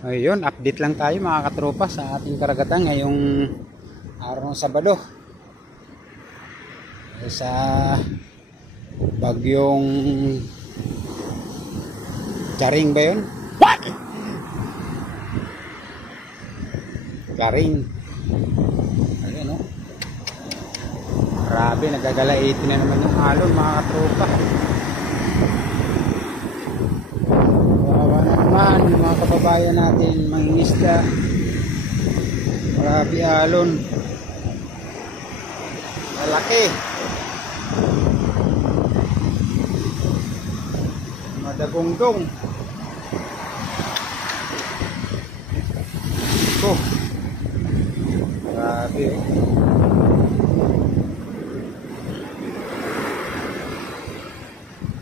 Ayun, update lang tayo mga katropa sa ating karagatan ngayong araw ng Sabado. Sa bagyong Charing ba yun? What? Charing. Ayun, oh. Grabe, nagagalaitin na naman yung alon mga katropa. Mga kababayan natin mangingisda, grabe alon, malaki, madagongdong. Oh, grabe, oh.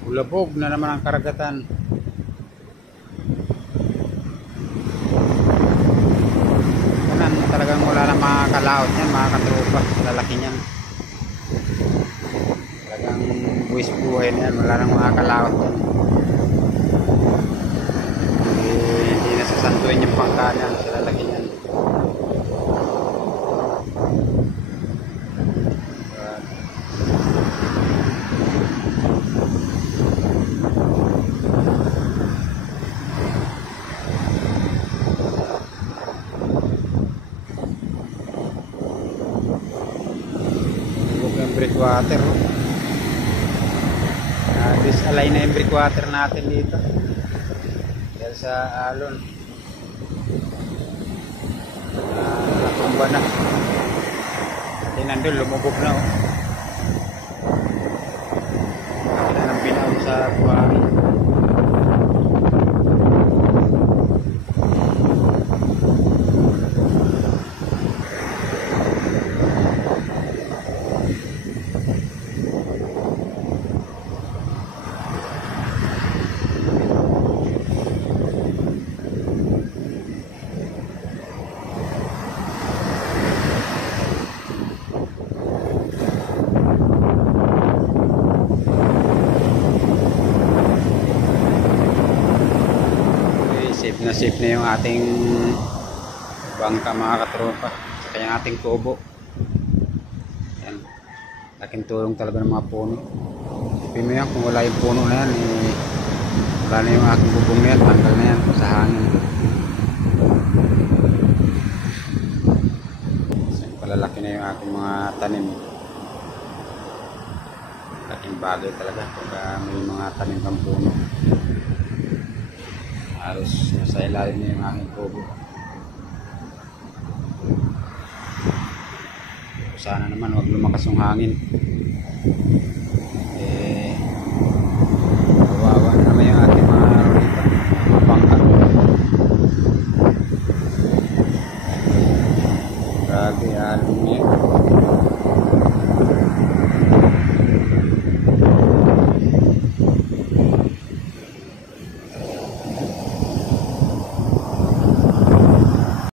Bulabog na naman ang karagatan. Talagang wala na mga kalaot yan mga katropa, lalaki niyan. Talagang buwis buhay na yan, wala na mga kalaot yan. Hindi nasasantuin yung pangkanan sa lalaki niyan. Breakwater, oh. Disalign na yung breakwater natin dito dahil sa alon. Nakumba na at nandun lumubog na, oh. Nakita ng binaw sa buhangin. Safe na yung ating bangka mga katropa, saka yung ating kubo. Yan, laking tulong talaga ng mga puno. Isipin mo yan, kung wala yung puno na yan, wala na yung aking bubong na yan, tanggal na yan sa hangin. So, palalaki na yung ating mga tanim. Laking bagay talaga pag may mga tanim kang puno. Halos nasa ilalim na yung aking kubo. Sana naman huwag lumakas yung hangin.